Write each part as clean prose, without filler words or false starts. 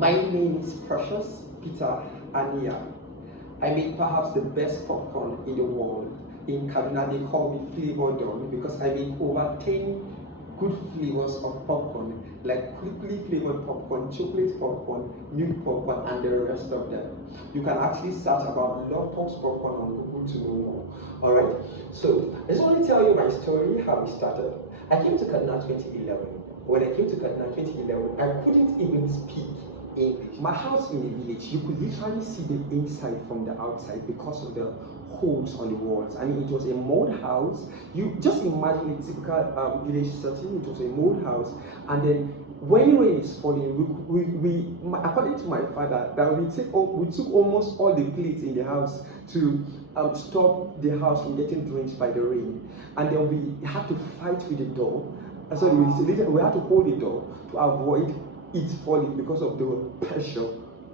My name is Precious Peter Ania. I make perhaps the best popcorn in the world. In Kaduna, they call me Flavor Don because I make over 10 good flavors of popcorn, like quickly flavored popcorn, chocolate popcorn, milk popcorn, and the rest of them. You can actually search about Love Talks Popcorn on Google to know more. Alright, so I just want to tell you my story, how it started. I came to Kaduna 2011. When I came to Kaduna 2011, I couldn't even speak English. My house in the village, you could literally see the inside from the outside because of the holes on the walls. I mean, it was a mud house. You just imagine a typical village setting. It was a mud house, and then when rain is falling, according to my father, that we took almost all the plates in the house to stop the house from getting drenched by the rain, and then we had to fight with the door. Sorry, we had to hold the door to avoid it falling because of the pressure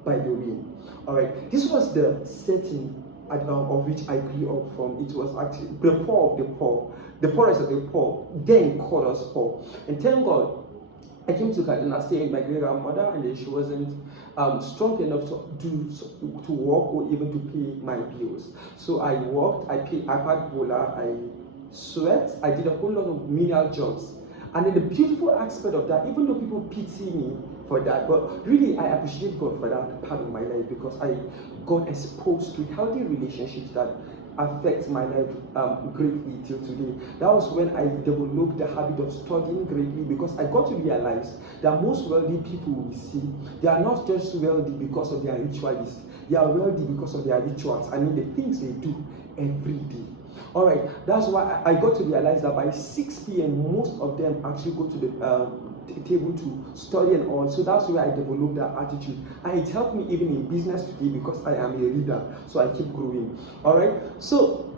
by the wind. All right, this was the setting of which I grew up from. It was actually the poor of the poor, the poorest of the poor, then called us poor. And thank God, I came to Kaduna staying with my great grandmother, and then she wasn't strong enough to work or even to pay my bills. So I worked, I packed bola, I sweat, I did a whole lot of menial jobs. And then the beautiful aspect of that, even though people pity me for that, but really I appreciate God for that part of my life, because I got exposed to healthy relationships that affect my life greatly till today. That was when I developed the habit of studying greatly, because I got to realize that most wealthy people we see, they are not just wealthy because of their ritualists. They are wealthy because of their rituals. I mean, the things they do every day. All right, that's why I got to realize that by 6 p.m. most of them actually go to the table to study and all. So that's where I developed that attitude, and it helped me even in business today, because I am a leader, so I keep growing. All right, so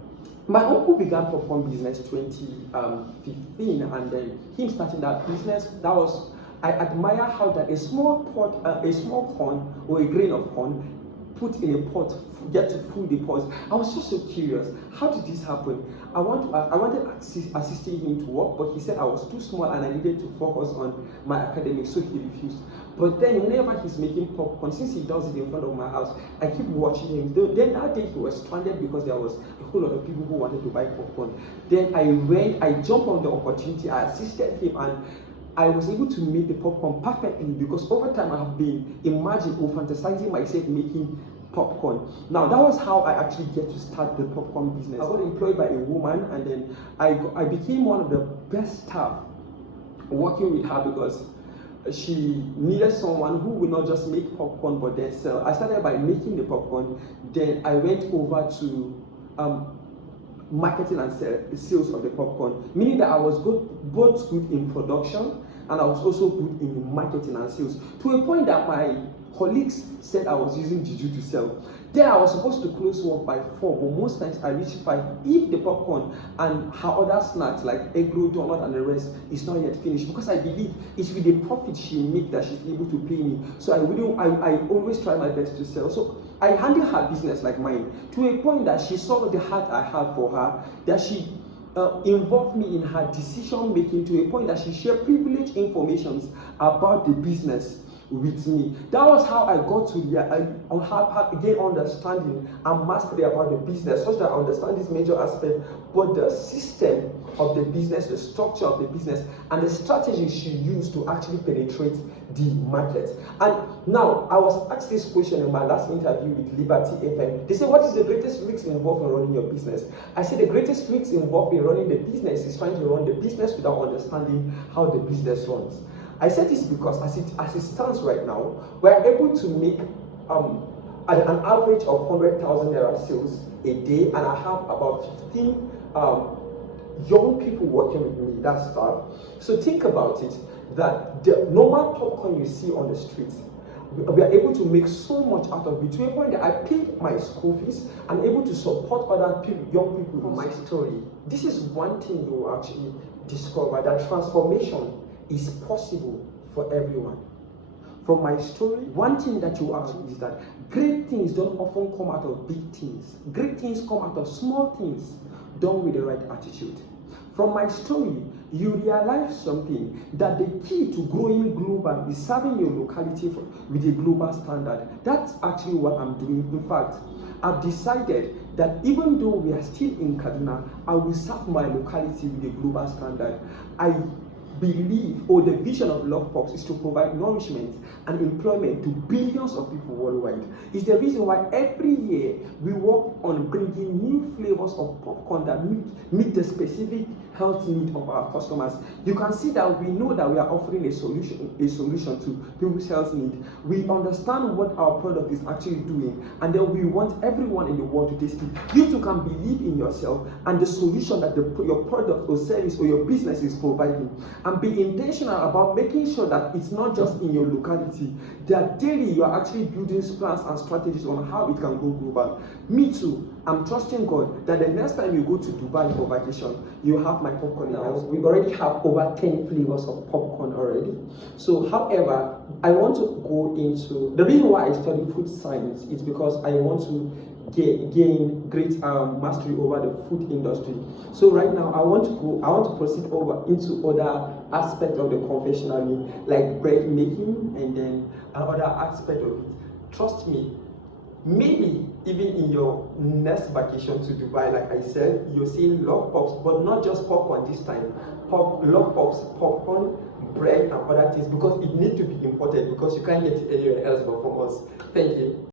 my uncle began popcorn business 2015, and then him starting that business, that was, I admire how that a small corn or a grain of corn put in a pot, get to full the pot. I was just so curious, how did this happen? I wanted assisting him to work, but he said I was too small and I needed to focus on my academics, so he refused. But then whenever he's making popcorn, since he does it in front of my house, I keep watching him. Then that day he was stranded because there was a whole lot of people who wanted to buy popcorn. Then I jumped on the opportunity, I assisted him, and I was able to make the popcorn perfectly, because over time I have been imagining or fantasizing myself making popcorn. Now that was how I actually get to start the popcorn business. I got employed by a woman, and then I became one of the best staff working with her, because she needed someone who would not just make popcorn but then sell. I started by making the popcorn, then I went over to marketing and sales of the popcorn, meaning that I was both good in production, and I was also good in marketing and sales, to a point that my colleagues said I was using juju to sell. Then I was supposed to close work by 4, but most times I reach 5 if the popcorn and her other snacks like egg roll, donut, and the rest is not yet finished, because I believe it's with the profit she make that she's able to pay me. So I always try my best to sell. So I handle her business like mine, to a point that she saw the heart I have for her, that she involved me in her decision making, to a point that she shared privileged information about the business with me. That was how I got to gain understanding and mastery about the business, such that I understand this major aspect, but the system of the business, the structure of the business, and the strategy she used to actually penetrate the market. And now, I was asked this question in my last interview with Liberty FM. They said, what is the greatest risk involved in running your business? I said, the greatest risk involved in running the business is trying to run the business without understanding how the business runs. I said this because as it stands right now, we're able to make at an average of 100,000 naira sales a day, and I have about 15 young people working with me, that's staff. So think about it, that the normal popcorn you see on the streets, we are able to make so much out of it, to a point that I paid my school fees and able to support other young people. From my story, this is one thing you will actually discover, that transformation is possible for everyone. From my story, one thing that you ask is that great things don't often come out of big things. Great things come out of small things done with the right attitude. From my story, you realize something, that the key to growing global is serving your locality with a global standard. That's actually what I'm doing. In fact, I've decided that even though we are still in Kaduna, I will serve my locality with a global standard. I believe, or the vision of Love Pops is to provide nourishment and employment to billions of people worldwide. It's the reason why every year we work on bringing new flavors of popcorn that meet the specific health need of our customers. You can see that we know that we are offering a solution to people's health need. We understand what our product is actually doing, and then we want everyone in the world to taste it. You too can believe in yourself and the solution that your product or service or your business is providing, and be intentional about making sure that it's not just in your locality, that daily you are actually building plans and strategies on how it can go global. Me too, I'm trusting God that the next time you go to Dubai for vacation, you have my popcorn in house. We already have over 10 flavors of popcorn already. So, however, I want to go into the reason why I study food science is because I want to gain great mastery over the food industry. So right now I want to proceed over into other aspects of the confectionery, like bread making, and then another aspect of it. Trust me, maybe even in your next vacation to Dubai, like I said, you're seeing Love Pops, but not just popcorn this time. Love Pops, popcorn, bread, and other things, because it needs to be imported, because you can't get it anywhere else but from us. Thank you.